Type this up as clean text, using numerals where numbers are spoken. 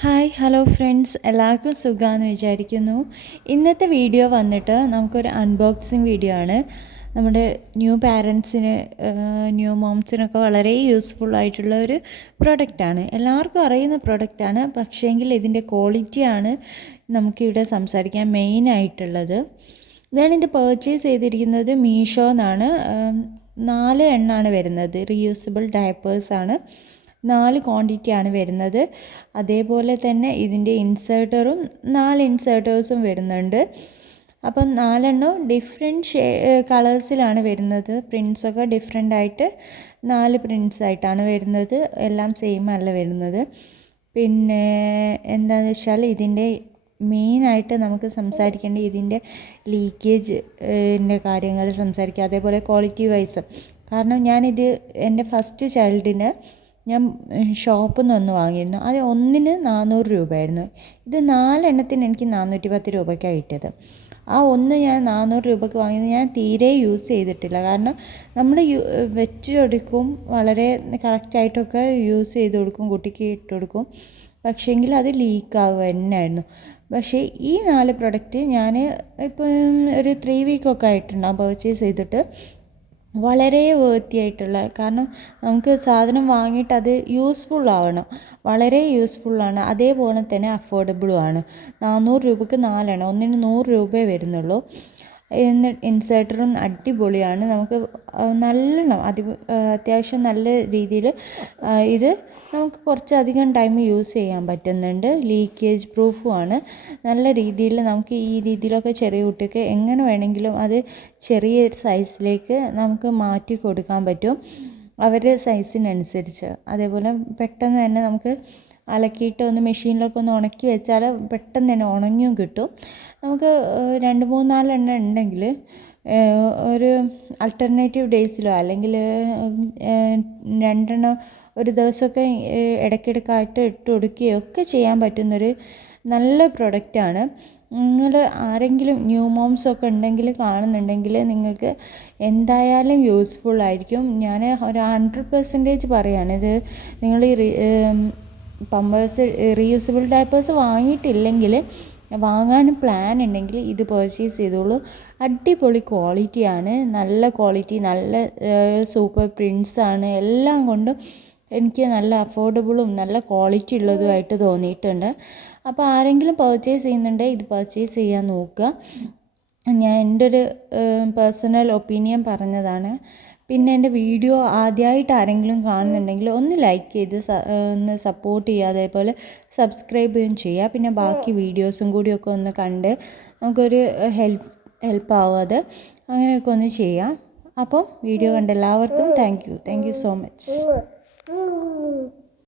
Hi hello friends, എല്ലാവർക്കും സുഖമാണെന്ന് വിചാരിക്കുന്നു. ഇന്നത്തെ വീഡിയോ വന്നിട്ട് നമുക്കൊരു അൺബോക്സിങ് വീഡിയോ ആണ്. നമ്മുടെ ന്യൂ പാരൻസിന്, ന്യൂ മോംസിനൊക്കെ വളരെ യൂസ്ഫുൾ ആയിട്ടുള്ള ഒരു പ്രൊഡക്റ്റാണ്. എല്ലാവർക്കും അറിയുന്ന പ്രൊഡക്റ്റാണ്, പക്ഷേങ്കിൽ ഇതിൻ്റെ ക്വാളിറ്റിയാണ് നമുക്കിവിടെ സംസാരിക്കാൻ മെയിനായിട്ടുള്ളത്. ഞാനിത് പർച്ചേസ് ചെയ്തിരിക്കുന്നത് മീഷോ എന്നാണ്. 4 എണ്ണമാണ് വരുന്നത്. റീയൂസബിൾ ഡയപ്പേഴ്സാണ്. 4 ക്വാണ്ടിറ്റിയാണ് വരുന്നത്. അതേപോലെ തന്നെ ഇതിൻ്റെ ഇൻസേർട്ടറും 4 ഇൻസേർട്ടേഴ്സും വരുന്നുണ്ട്. അപ്പം 4 ഡിഫറെൻറ്റ് കളേഴ്സിലാണ് വരുന്നത്. പ്രിൻസൊക്കെ ഡിഫറെൻ്റ് ആയിട്ട് 4 പ്രിൻസ് ആയിട്ടാണ് വരുന്നത്. എല്ലാം സെയിം അല്ല വരുന്നത്. പിന്നെ എന്താണെന്ന് വെച്ചാൽ ഇതിൻ്റെ മെയിനായിട്ട് നമുക്ക് സംസാരിക്കേണ്ട ഇതിൻ്റെ ലീക്കേജിൻ്റെ കാര്യങ്ങൾ സംസാരിക്കുക. അതേപോലെ ക്വാളിറ്റി വൈസ്, കാരണം ഞാനിത് എൻ്റെ ഫസ്റ്റ് ചൈൽഡിന് ഞാൻ ഷോപ്പിൽ നിന്ന് വാങ്ങിയിരുന്നു. അത് ഒന്നിന് 400 രൂപയായിരുന്നു. ഇത് 4 എണ്ണത്തിന് എനിക്ക് 410 രൂപയ്ക്കാണ് കിട്ടിയത്. ആ ഒന്ന് ഞാൻ 400 രൂപയ്ക്ക് വാങ്ങിയത് ഞാൻ തീരെ യൂസ് ചെയ്തിട്ടില്ല. കാരണം നമ്മൾ വെച്ച് കൊടുക്കും, വളരെ കറക്റ്റായിട്ടൊക്കെ യൂസ് ചെയ്ത് കൊടുക്കും, കുട്ടിക്ക് ഇട്ട് കൊടുക്കും. പക്ഷേങ്കിൽ അത് ലീക്കാവുക തന്നെയായിരുന്നു. പക്ഷേ ഈ 4 പ്രൊഡക്റ്റ് ഞാൻ ഇപ്പം ഒരു 3 വീക്കൊക്കെ ആയിട്ടുണ്ടാകും പർച്ചേസ് ചെയ്തിട്ട്. വളരെ വേർത്തിയായിട്ടുള്ള, കാരണം നമുക്ക് സാധനം വാങ്ങിയിട്ട് അത് യൂസ്ഫുൾ ആവണം. വളരെ യൂസ്ഫുള്ളാണ്, അതേപോലെ തന്നെ അഫോർഡബിളും ആണ്. 400 രൂപയ്ക്ക് 4 എണ്ണം, ഒന്നിന് 100 രൂപയേ വരുന്നുള്ളൂ. ഇൻസേർട്ടറും അടിപൊളിയാണ്. നമുക്ക് നല്ലോണം അത്യാവശ്യം നല്ല രീതിയിൽ ഇത് നമുക്ക് കുറച്ചധികം ടൈം യൂസ് ചെയ്യാൻ പറ്റുന്നുണ്ട്. ലീക്കേജ് പ്രൂഫുമാണ്. നല്ല രീതിയിൽ നമുക്ക് ഈ രീതിയിലൊക്കെ ചെറിയ കുട്ടിക്ക് എങ്ങനെ വേണമെങ്കിലും അത് ചെറിയ സൈസിലേക്ക് നമുക്ക് മാറ്റി കൊടുക്കാൻ പറ്റും, അവരുടെ സൈസിനനുസരിച്ച്. അതേപോലെ പെട്ടെന്ന് തന്നെ നമുക്ക് അലക്കിയിട്ട് ഒന്ന് മെഷീനിലൊക്കെ ഒന്ന് ഉണക്കി വെച്ചാൽ പെട്ടെന്ന് തന്നെ ഉണങ്ങിയും കിട്ടും. നമുക്ക് 2-3-4 എണ്ണം ഉണ്ടെങ്കിൽ ഒരു ആൾട്ടർനേറ്റീവ് ഡേയ്സിലോ അല്ലെങ്കിൽ 2 എണ്ണം ഒരു ദിവസമൊക്കെ ഇടയ്ക്കിടയ്ക്കായിട്ട് ഇട്ട് കൊടുക്കുകയോ ഒക്കെ ചെയ്യാൻ പറ്റുന്നൊരു നല്ല പ്രൊഡക്റ്റാണ്. നിങ്ങൾ ആരെങ്കിലും ന്യൂ മോംസൊക്കെ ഉണ്ടെങ്കിൽ കാണുന്നുണ്ടെങ്കിൽ നിങ്ങൾക്ക് എന്തായാലും യൂസ്ഫുൾ ആയിരിക്കും. ഞാൻ ഒരു 100% പറയുകയാണ്. ഇത് നിങ്ങൾ പമ്പേഴ്സ് റീയൂസബിൾ ഡയപ്പേഴ്സ് വാങ്ങിയിട്ടില്ലെങ്കിൽ, വാങ്ങാനും പ്ലാൻ ഉണ്ടെങ്കിൽ ഇത് പർച്ചേസ് ചെയ്തോളൂ. അടിപൊളി ക്വാളിറ്റിയാണ്, നല്ല ക്വാളിറ്റി, നല്ല സൂപ്പർ പ്രിൻസാണ്. എല്ലാം കൊണ്ടും എനിക്ക് നല്ല അഫോർഡബിളും നല്ല ക്വാളിറ്റി ഉള്ളതുമായിട്ട് തോന്നിയിട്ടുണ്ട്. അപ്പോൾ ആരെങ്കിലും പർച്ചേസ് ചെയ്യുന്നുണ്ടെങ്കിൽ ഇത് പർച്ചേസ് ചെയ്യാൻ നോക്കുക. ഞാൻ എൻ്റെ ഒരു പേഴ്സണൽ ഒപ്പീനിയൻ പറഞ്ഞതാണ്. പിന്നെ എൻ്റെ വീഡിയോ ആദ്യമായിട്ട് ആരെങ്കിലും കാണുന്നുണ്ടെങ്കിൽ ഒന്ന് ലൈക്ക് ചെയ്ത് ഒന്ന് സപ്പോർട്ട് ചെയ്യുക. അതേപോലെ സബ്സ്ക്രൈബ് ചെയ്യുക. പിന്നെ ബാക്കി വീഡിയോസും കൂടിയൊക്കെ ഒന്ന് കണ്ട് നമുക്കൊരു ഹെൽപ്പാവും അത്. അങ്ങനെയൊക്കെ ഒന്ന് ചെയ്യാം. അപ്പം വീഡിയോ കണ്ട എല്ലാവർക്കും താങ്ക് യു സോ മച്ച്.